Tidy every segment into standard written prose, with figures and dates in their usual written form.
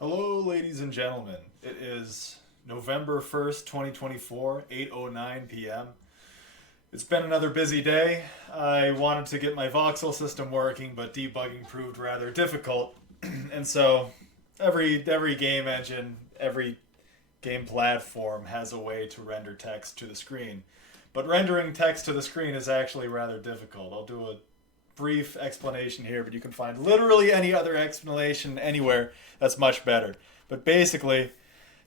Hello, ladies and gentlemen. It is November 1st, 2024, 8:09 p.m. It's been another busy day. I wanted to get my voxel system working, but debugging proved rather difficult. And so every game engine, every game platform has a way to render text to the screen. But rendering text to the screen is actually rather difficult. I'll do a brief explanation here, but you can find literally any other explanation anywhere that's much better. But basically,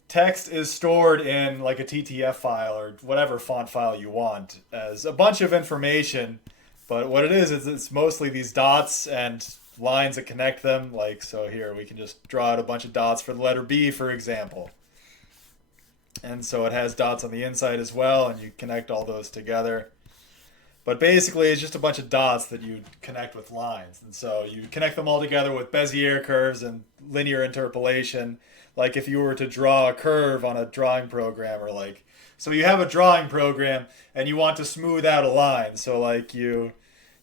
text is stored in like a TTF file or whatever font file you want as a bunch of information. But what it is it's mostly these dots and lines that connect them. Like, so here we can just draw out a bunch of dots for the letter B, for example. And so it has dots on the inside as well, and you connect all those together. But basically, it's just a bunch of dots that you connect with lines. And so you connect them all together with Bezier curves and linear interpolation, like if you were to draw a curve on a drawing program, or like, so you have a drawing program and you want to smooth out a line. So like you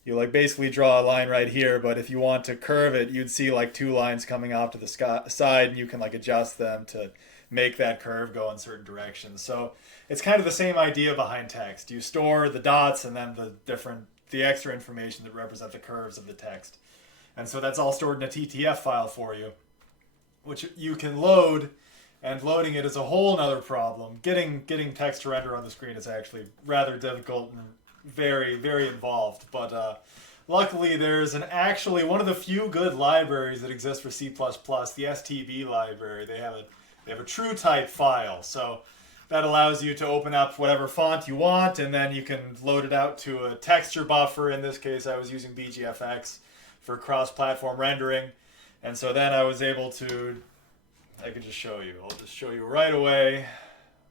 like basically draw a line right here, but if you want to curve it, you'd see like two lines coming off to the side, and you can like adjust them to make that curve go in certain directions. So it's kind of the same idea behind text. You store the dots and then the extra information that represent the curves of the text. And so that's all stored in a TTF file for you, which you can load, and loading it is a whole nother problem. Getting text to render on the screen is actually rather difficult and very involved. But luckily, there's actually one of the few good libraries that exist for C++, the STB library. They have a true type file, so that allows you to open up whatever font you want, and then you can load it out to a texture buffer. In this case, I was using BGFX for cross-platform rendering, and so then I was able to, I could just show you. I'll just show you right away.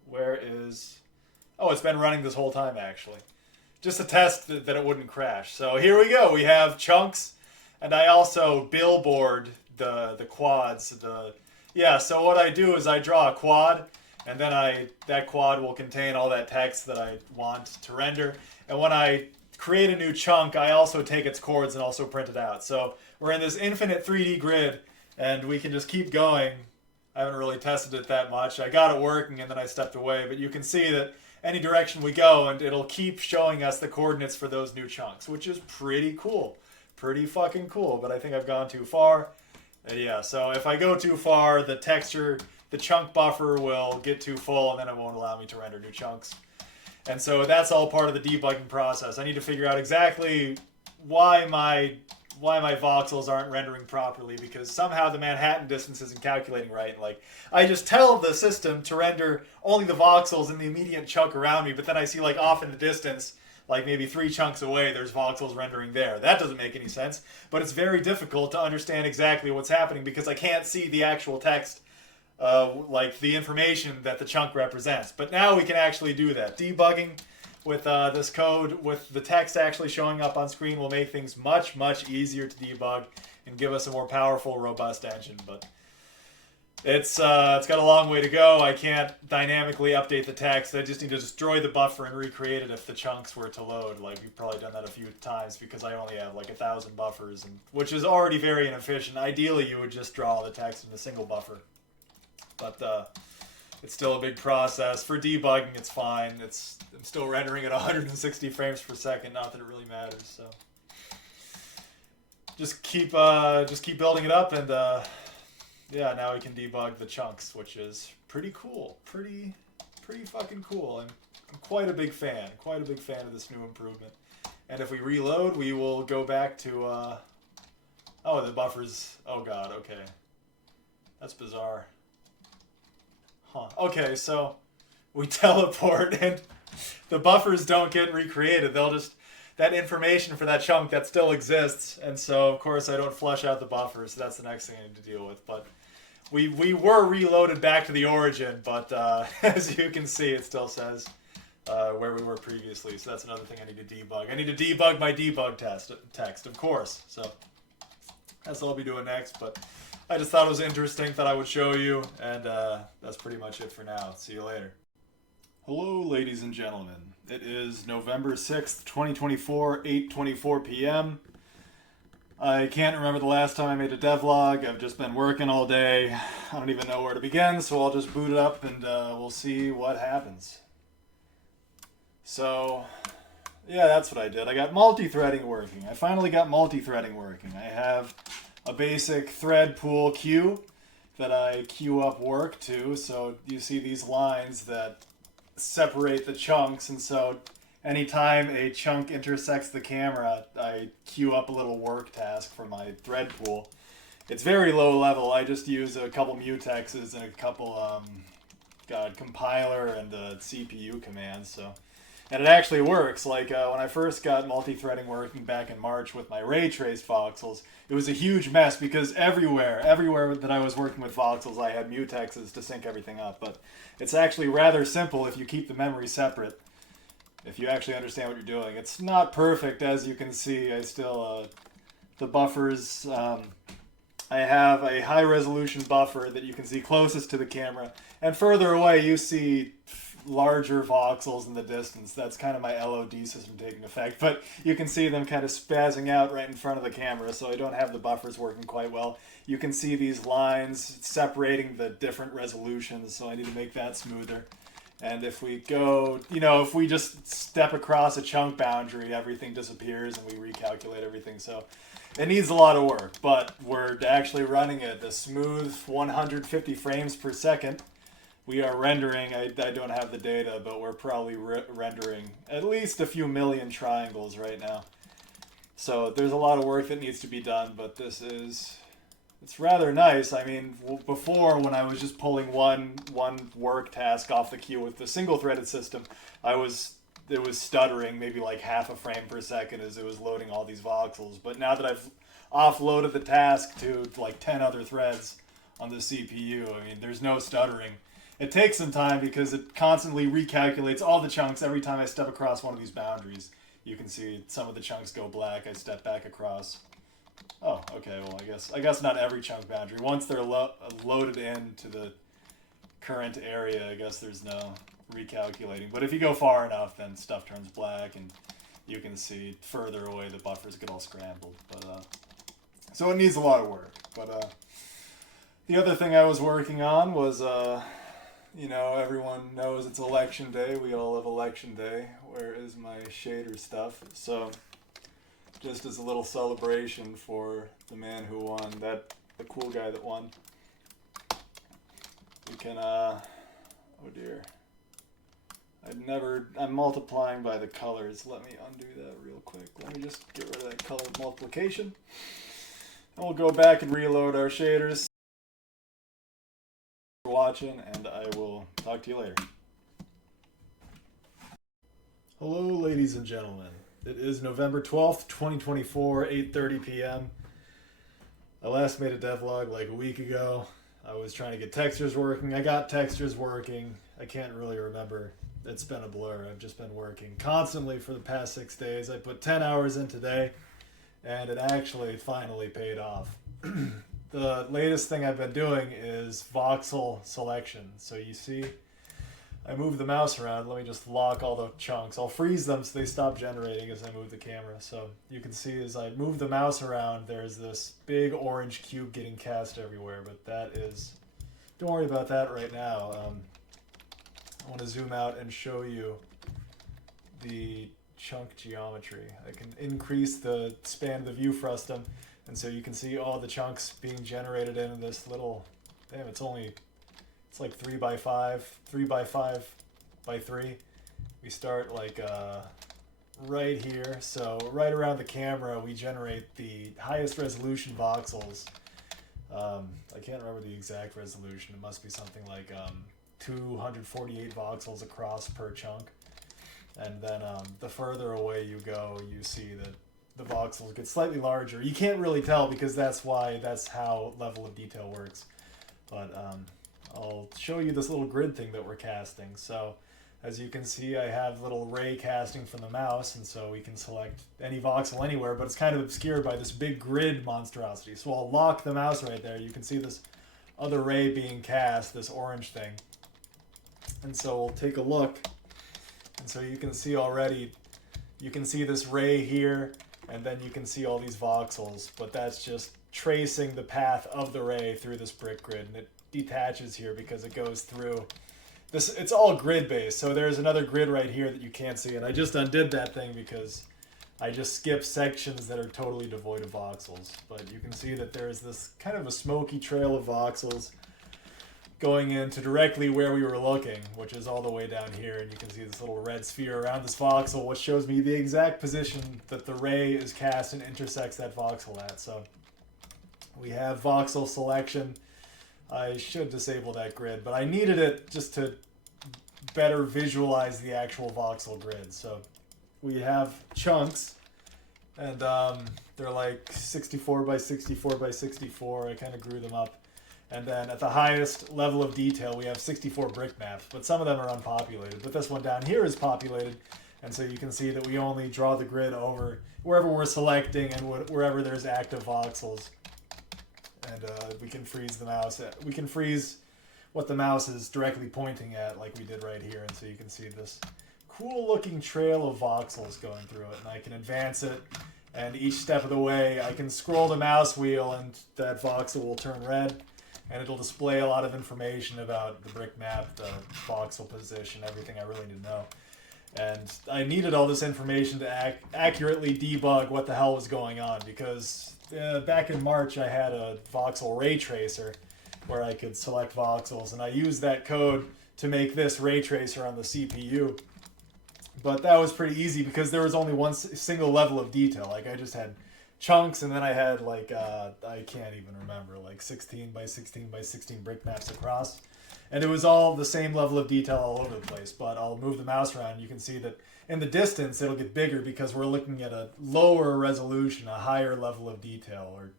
Where is, oh, it's been running this whole time, actually. Just to test that it wouldn't crash. So here we go. We have chunks, and I also billboard the quads. Yeah, so what I do is I draw a quad, and then that quad will contain all that text that I want to render. And when I create a new chunk, I also take its chords and also print it out. So we're in this infinite 3D grid, and we can just keep going. I haven't really tested it that much. I got it working, and then I stepped away. But you can see that any direction we go, and it'll keep showing us the coordinates for those new chunks, which is pretty cool. Pretty fucking cool, but I think I've gone too far. And yeah, so if I go too far, the chunk buffer will get too full, and then it won't allow me to render new chunks. And so that's all part of the debugging process. I need to figure out exactly why my voxels aren't rendering properly, because somehow the Manhattan distance isn't calculating right. Like, I just tell the system to render only the voxels in the immediate chunk around me, but then I see like off in the distance, like maybe 3 chunks away, there's voxels rendering there. That doesn't make any sense, but it's very difficult to understand exactly what's happening because I can't see the actual text, like the information that the chunk represents. But now we can actually do that. Debugging with this code, with the text actually showing up on screen, will make things much easier to debug and give us a more powerful, robust engine. But it's got a long way to go. I can't dynamically update the text. I just need to destroy the buffer and recreate it if the chunks were to load. Like, we've probably done that a few times because I only have like 1,000 buffers, which is already very inefficient. Ideally, you would just draw all the text in a single buffer. But it's still a big process. For debugging, it's fine. I'm still rendering at 160 frames per second. Not that it really matters. So just keep building it up, and yeah, now we can debug the chunks, which is pretty cool. Pretty fucking cool. I'm quite a big fan. Quite a big fan of this new improvement. And if we reload, we will go back to oh, the buffers. Oh god. Okay, that's bizarre. Huh. Okay, so we teleport and the buffers don't get recreated. They'll just, that information for that chunk that still exists, and so of course I don't flush out the buffers. So that's the next thing I need to deal with. But we were reloaded back to the origin, but as you can see, it still says where we were previously. So that's another thing I need to debug. I need to debug my debug text, of course. So that's what I'll be doing next. But I just thought it was interesting, thought I would show you, and that's pretty much it for now. See you later. Hello, ladies and gentlemen. It is November 6th, 2024, 8:24 p.m. I can't remember the last time I made a devlog. I've just been working all day. I don't even know where to begin, so I'll just boot it up and we'll see what happens. So, yeah, that's what I did. I got multi-threading working. I finally got multi-threading working. I have a basic thread pool queue that I queue up work to. So you see these lines that separate the chunks, and so anytime a chunk intersects the camera, I queue up a little work task for my thread pool. It's very low level. I just use a couple mutexes and a couple compiler and CPU commands. So, and it actually works. Like when I first got multi-threading working back in March with my ray trace voxels, it was a huge mess because everywhere that I was working with voxels, I had mutexes to sync everything up. But it's actually rather simple if you keep the memory separate. If you actually understand what you're doing. It's not perfect, as you can see. I still, the buffers, I have a high resolution buffer that you can see closest to the camera. And further away, you see larger voxels in the distance. That's kind of my LOD system taking effect. But you can see them kind of spazzing out right in front of the camera, so I don't have the buffers working quite well. You can see these lines separating the different resolutions, so I need to make that smoother. And if we go, if we just step across a chunk boundary, everything disappears and we recalculate everything. So it needs a lot of work, but we're actually running it the smooth 150 frames per second. We are rendering, I don't have the data, but we're probably rendering at least a few million triangles right now. So there's a lot of work that needs to be done, but it's rather nice. I mean, before, when I was just pulling one work task off the queue with the single-threaded system, it was stuttering maybe like half a frame per second as it was loading all these voxels. But now that I've offloaded the task to like 10 other threads on the CPU, I mean, there's no stuttering. It takes some time because it constantly recalculates all the chunks every time I step across one of these boundaries. You can see some of the chunks go black. I step back across. Oh, okay, well, I guess not every chunk boundary. Once they're loaded into the current area, I guess there's no recalculating. But if you go far enough, then stuff turns black, and you can see further away the buffers get all scrambled. But so it needs a lot of work. But the other thing I was working on was, everyone knows it's election day. We all have election day. Where is my shader stuff? So just as a little celebration for the man who won, the cool guy that won. We can, oh dear. I'm multiplying by the colors. Let me undo that real quick. Let me just get rid of that color multiplication. And we'll go back and reload our shaders. For watching, and I will talk to you later. Hello, ladies and gentlemen. It is November 12th, 2024, 8:30 p.m. I last made a devlog like a week ago. I was trying to get textures working. I got textures working. I can't really remember. It's been a blur. I've just been working constantly for the past 6 days. I put 10 hours in today, and it actually finally paid off. The latest thing I've been doing is voxel selection. So you see, I move the mouse around. Let me just lock all the chunks. I'll freeze them so they stop generating as I move the camera. So you can see as I move the mouse around, there's this big orange cube getting cast everywhere. But don't worry about that right now. I want to zoom out and show you the chunk geometry. I can increase the span of the view frustum. And so you can see all the chunks being generated in this little, it's like 3 by 5, 3 by 5 by 3. We start like right here. So right around the camera, we generate the highest resolution voxels. I can't remember the exact resolution. It must be something like 248 voxels across per chunk. And then the further away you go, you see that the voxels get slightly larger. You can't really tell because that's how level of detail works. But I'll show you this little grid thing that we're casting. So as you can see, I have little ray casting from the mouse, and so we can select any voxel anywhere, but it's kind of obscured by this big grid monstrosity. So I'll lock the mouse right there. You can see this other ray being cast, this orange thing. And so we'll take a look. And so you can see already, you can see this ray here. and then you can see all these voxels, but that's just tracing the path of the ray through this brick grid, and it detaches here because it goes through this. It's all grid based, so there's another grid right here that you can't see, and I just undid that thing because I just skipped sections that are totally devoid of voxels. But you can see that there's this kind of a smoky trail of voxels going into directly where we were looking, which is all the way down here, and you can see this little red sphere around this voxel, which shows me the exact position that the ray is cast and intersects that voxel at. So we have voxel selection. I should disable that grid, but I needed it just to better visualize the actual voxel grid. So we have chunks, and they're like 64 by 64 by 64. I kind of grew them up. And then at the highest level of detail, we have 64 brick maps, but some of them are unpopulated. But this one down here is populated, and so you can see that we only draw the grid over wherever we're selecting and wherever there's active voxels. And we can freeze the mouse. We can freeze what the mouse is directly pointing at, like we did right here. And so you can see this cool-looking trail of voxels going through it, and I can advance it. And each step of the way, I can scroll the mouse wheel, and that voxel will turn red. And it'll display a lot of information about the brick map, the voxel position, everything I really need to know. And I needed all this information to accurately debug what the hell was going on, because back in March I had a voxel ray tracer where I could select voxels, and I used that code to make this ray tracer on the CPU. But that was pretty easy because there was only one single level of detail. Like, I just had chunks, and then I had like I can't even remember, like 16 by 16 by 16 brick maps across, and it was all the same level of detail all over the place. But I'll move the mouse around, you can see that in the distance it'll get bigger because we're looking at a lower resolution, a higher level of detail, or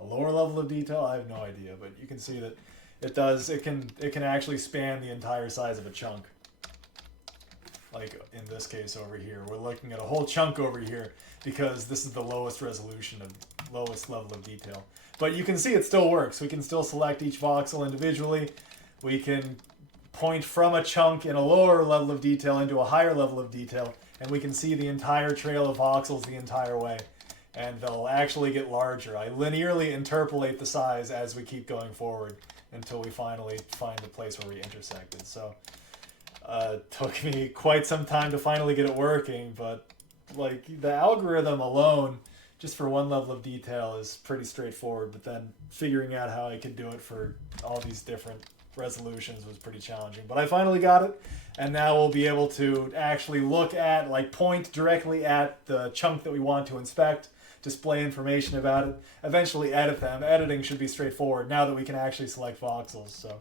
a lower level of detail, I have no idea. But you can see that it can actually span the entire size of a chunk. Like in this case over here, we're looking at a whole chunk over here because this is the lowest resolution of lowest level of detail. But you can see it still works. We can still select each voxel individually. We can point from a chunk in a lower level of detail into a higher level of detail, and we can see the entire trail of voxels the entire way. And they'll actually get larger. I linearly interpolate the size as we keep going forward until we finally find the place where we intersected. So took me quite some time to finally get it working, but like the algorithm alone, just for one level of detail, is pretty straightforward. But then figuring out how I could do it for all these different resolutions was pretty challenging. But I finally got it, and now we'll be able to actually look at, like, point directly at the chunk that we want to inspect, display information about it, eventually edit them. Editing should be straightforward now that we can actually select voxels. So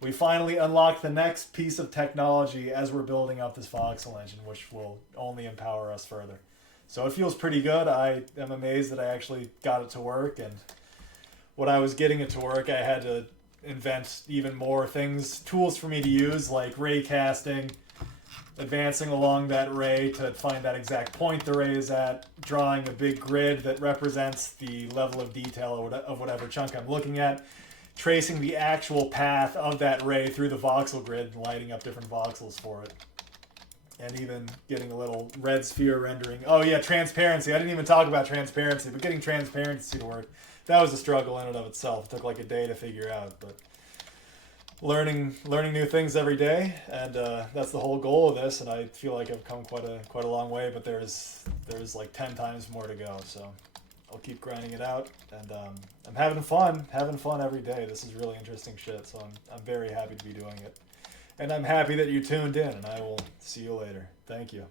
we finally unlocked the next piece of technology as we're building up this voxel engine, which will only empower us further. So it feels pretty good. I am amazed that I actually got it to work, and when I was getting it to work, I had to invent even more things, tools for me to use, like ray casting, advancing along that ray to find that exact point the ray is at, drawing a big grid that represents the level of detail of whatever chunk I'm looking at, tracing the actual path of that ray through the voxel grid and lighting up different voxels for it. And even getting a little red sphere rendering. Oh yeah, transparency. I didn't even talk about transparency, but getting transparency to work, that was a struggle in and of itself. It took like a day to figure out, but learning new things every day, and that's the whole goal of this. And I feel like I've come quite a long way, but there's like 10 times more to go. So I'll keep grinding it out, and I'm having fun every day. This is really interesting shit, so I'm very happy to be doing it. And I'm happy that you tuned in, and I will see you later. Thank you.